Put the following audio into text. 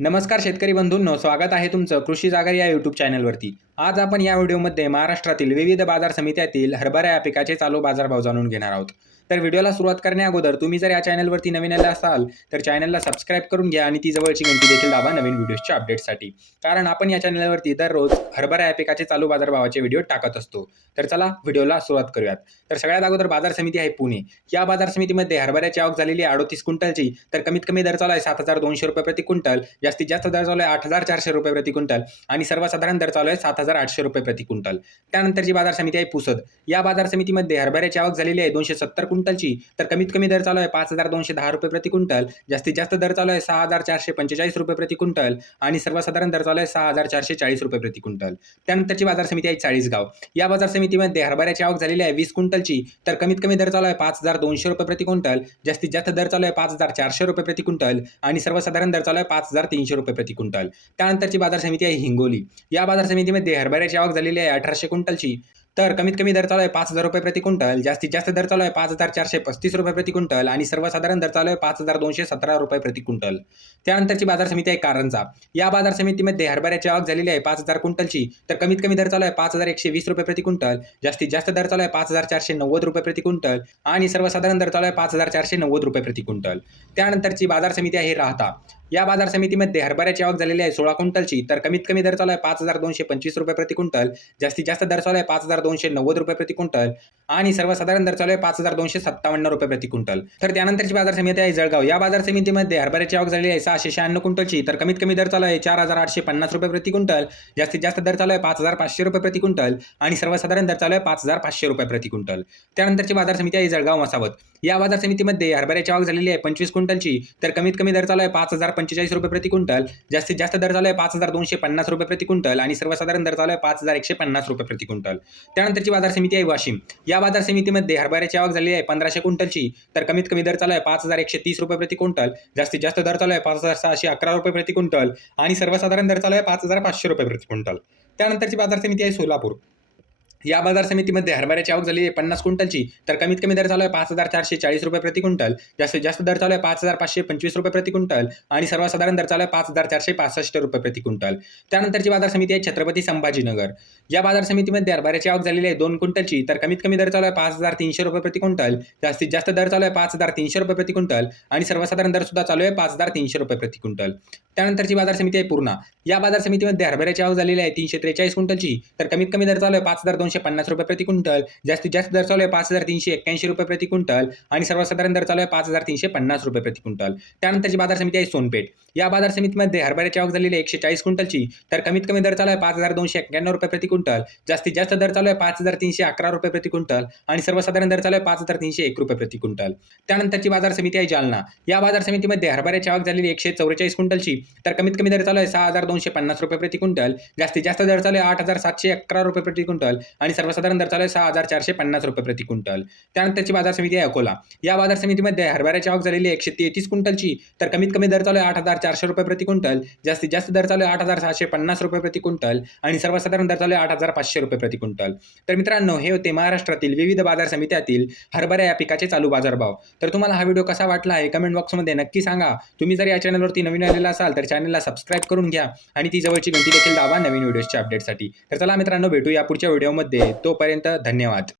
नमस्कार शेतकरी बंधूंनो स्वागत आहे तुमचं कृषी जागर या यूट्यूब चॅनलवरती आज आपण या व्हिडिओमध्ये महाराष्ट्रातील विविध बाजार समित्यातील हरभरा या पिकाचे चालू बाजारभाव जाणून घेणार आहोत. तर व्हिडिओला सुरुवात करण्या अगोदर तुम्ही जर या चॅनलवरती नवीन आले असाल तर चॅनलला सबस्क्राईब करून घ्या आणि ती जवळची घंटी देखील दाबा नवीन व्हिडिओच्या अपडेटसाठी कारण आपण या चॅनलवरती दररोज हरभरा या पिकाचे चालू बाजारभावाचे व्हिडिओ टाकत असतो. तर चला व्हिडिओला सुरुवात करूयात. तर सगळ्यात अगोदर बाजार समिती आहे पुणे. या बाजार समितीमध्ये हरभऱ्याची आवक झालेली आहे अडोतीस क्विंटलची. तर कमीत कमी दर चालू आहे सात हजार दोनशे रुपये प्रति क्विंटल. जास्तीत जास्त दर चालू आहे आठ हजार चारशे रुपये प्रति क्विंटल. आणि सर्वसाधारण दर चालू आहे सात हजार आठशे रुपये प्रति क्विंटल. त्यानंतरची बाजार समिती आहे पुसद. या बाजार समितीमध्ये हरभऱ्याची आवक झालेली आहे दोनशे सत्तर क्विंटलची तर कमीत कमी दर चालू आहे पाच हजार दोनशे दहा रुपये प्रति क्विंटल. जास्तीत जास्त दर चालू आहे सहा हजार चारशे पंचेचाळीस रुपये प्रति क्विंटल आणि सर्वसाधारण दर चालू आहे सहा हजार चारशे चाळीस रुपये प्रति क्विंटल. त्यानंतरची बाजार समिती आहे चाळीसगाव. या बाजार समितीमध्ये हरभऱ्याची आवक झालेली आहे वीस क्विंटलची तर कमीत कमी दर चालू आहे पाच हजार दोनशे रुपये प्रति क्विंटल. जास्तीत जास्त दर चालू आहे पाच हजार चारशे रुपये प्रति क्विंटल आणि सर्वसाधारण दर चालू आहे पाच हजार तीनशे रुपये प्रति क्विंटल. त्यानंतरची बाजार समिती आहे हिंगोली. या बाजार समितीमध्ये हरभऱ्याची आवक झालेली आहे अठराशे क्विंटलची तर कमीत कमी दर चालू आहे पाच हजार रुपये प्रति क्विंटल. जास्तीत जास्त दर चालू आहे पाच हजार चारशे पस्तीस रुपये प्रति क्विंटल आणि सर्वसाधारण दर चालू आहे पाच हजार दोनशे सतरा रुपये प्रति क्विंटल. त्यानंतरची बाजार समिती आहे कारंजा. या बाजार समितीमध्ये हरभऱ्याची आवक झालेली आहे पाच हजार क्विंटलची. तर कमीत कमी दर चालू आहे पाच हजार एकशे वीस रुपये प्रति क्विंटल. जास्तीत जास्त दर चालू आहे पाच हजार चारशे नव्वद रुपये प्रति क्विंटल आणि सर्वसाधारण दर चालू आहे पाच हजार चारशे नव्वद रुपये प्रति क्विंटल. त्यानंतरची बाजार समिती आहे राहता. या बाजार समितीमध्ये हरभऱ्याची आवक झालेली आहे सोळा क्विंटलची. तर कमीत कमी दर चालू आहे पाच हजार दोनशे पंचवीस रुपये प्रति क्विंटल. जास्तीत जास्त दर चालू आहे पाच हजार दोनशे नव्वद रुपये प्रति क्विंटल. आणि सर्वसाधारण दर चालू आहे पाच हजार दोनशे सत्तावन्न रुपये प्रति क्विंटल. तर त्यानंतरची बाजार समिती आहे जळगाव. या बाजार समितीमध्ये हरभऱ्याची आवक झालेली आहे सहाशे शहाण्णव क्विंटलची. तर कमीत कमी दर चालू आहे चार हजार आठशे पन्नास रुपये प्रति क्विंटल. जास्तीत जास्त दर चालू आहे पाच हजार पाचशे रुपये प्रति क्विंटल. आणि सर्वसाधारण दर चालू आहे पाच हजार पाचशे रुपये प्रति क्विंटल. त्यानंतरची बाजार समिती आहे जळगाव मसावत या बाजार समितीमध्ये हरभऱ्याची आवक झालेली आहे पंचवीस क्विंटलची. तर कमीत कमी दर चालू आहे पाच हजार पंचेचाळीस रुपये प्रति क्विंटल जास्तीत जास्त दर चालू आहे पाच हजार दोनशे पन्नास रुपये प्रति क्विंटल आणि सर्वसाधारण दर चालू आहे पाच हजार एकशे पन्नास रुपये प्रति क्विंटल. त्यानंतरची बाजार समिती आहे वाशिम. या बाजार समितीमध्ये हरभऱ्याची आवक झालेली आहे पंधराशे क्विंटलची तर कमीत कमी दर चालू आहे पाच हजार एकशे तीस रुपये प्रति क्विंटल जास्तीत जास्त दर चालू आहे पाच हजार सहाशे अकरा रुपये प्रति क्विंटल आणि सर्वसाधारण दर चालू आहे पाच हजार पाचशे रुपये प्रति क्विंटल. त्यानंतरची बाजार समिती आहे सोलापूर. या बाजार समितीमध्ये हरभऱ्याची आवक झाली आहे पन्नास क्विंटलची. तर कमीत कमी दर चालू आहे पाच हजार चारशे चाळीस रुपये प्रति क्विंटल. जास्तीत जास्त दर चालू आहे पाच हजार पाचशे पंचवीस रुपये प्रति क्विंटल. आणि सर्वसाधारण दर चालू आहे पाच हजार चारशे पासष्ट रुपये प्रति क्विंटल. त्यानंतरची बाजार समिती आहे छत्रपती संभाजीनगर. या बाजार समितीमध्ये हरभऱ्याची आवक झालेली आहे दोन क्विंटलची. तर कमीत कमी दर चालू आहे पाच हजार तीनशे रुपये प्रति क्विंटल. जास्तीत जास्त दर चालू आहे पाच हजार तीनशे रुपये प्रति क्विंटल. आणि सर्वसाधारण दर सुद्धा चालू आहे पाच हजार तीनशे रुपये प्रति क्विंटल. त्यानंतरची बाजार समिती आहे पूर्णा. या बाजार समितीमध्ये हरभऱ्याची आवक झालेली आहे तीनशे त्रेचाळीस क्विंटलची. तर कमीत कमी दर चालू आहे पाच हजार दोनशे पन्नास रुपये प्रति क्विंटल. जास्तीत जास्त दर चालू आहे पाच हजार तीनशे एक्क्याऐंशी रुपये प्रति क्विंटल. आणि सर्वसाधारण दर चालू आहे पाच हजार तीनशे पन्नास रुपये प्रति क्विंटल. त्यानंतरची बाजार समिती आहे सोनपेठ. या बाजार समितीमध्ये हरभऱ्याची आवक झालेली आहे एकशे चाळीस क्विंटलची. तर कमीत कमी दर चालू आहे पाच हजार दोनशे एक्क्याण्णव रुपये प्रति क्विंटल. जास्तीत जास्त दर चालू आहे पाच हजार तीनशे अकरा रुपये प्रति क्विंटल. आणि सर्वसाधारण दर चालू आहे पाच हजार तीनशे एक रुपये प्रति क्विंटल. त्यानंतरची बाजार समिती आहे जालना. या बाजार समितीमध्ये हरभऱ्याची आवक झालेली एकशे चौवेचाळीस क्विंटलची. तर कमीत कमी दर चालू आहे सहा हजार दोनशे पन्नास रुपये प्रति क्विंटल. जास्तीत जास्त दर चालू आहे आठ हजार सातशे अकरा रुपये प्रति क्विंटल आणि सर्वसाधारण दर चालू आहे सहा हजार चारशे पन्नास रुपये प्रति क्विंटल. त्यानंतरची बाजार समिती आहे अकोला. या बाजार समितीमध्ये हरभऱ्याची आवक झालेली आहे एकशे तेहतीस क्विंटलची. तर कमीत कमी दर चालू आहे आठ हजार चारशे रुपये प्रति क्विंटल. जास्तीत जास्त दर चालू आहे आठ हजार सहाशे पन्नास रुपये प्रति क्विंटल आणि सर्वसाधारण दर चालू आहे आठ हजार पाचशे रुपये प्रति क्विंटल. तर मित्रांनो हे होते महाराष्ट्रातील विविध बाजार समित्यातील हरभरा या पिकाचे चालू बाजारभाव. तर तुम्हाला हा व्हिडिओ कसा वाटला आहे कमेंट बॉक्समध्ये नक्की सांगा. तुम्ही जर या चॅनलवरती नवीन आलेला असाल तर चॅनलला सबस्क्राईब करून घ्या आणि ती जवळची घंटी देखील दाबा नवीन व्हिडिओजच्या अपडेटसाठी तर चला मित्रांनो भेटूया पुढच्या व्हिडिओमध्ये तोपर्यंत धन्यवाद.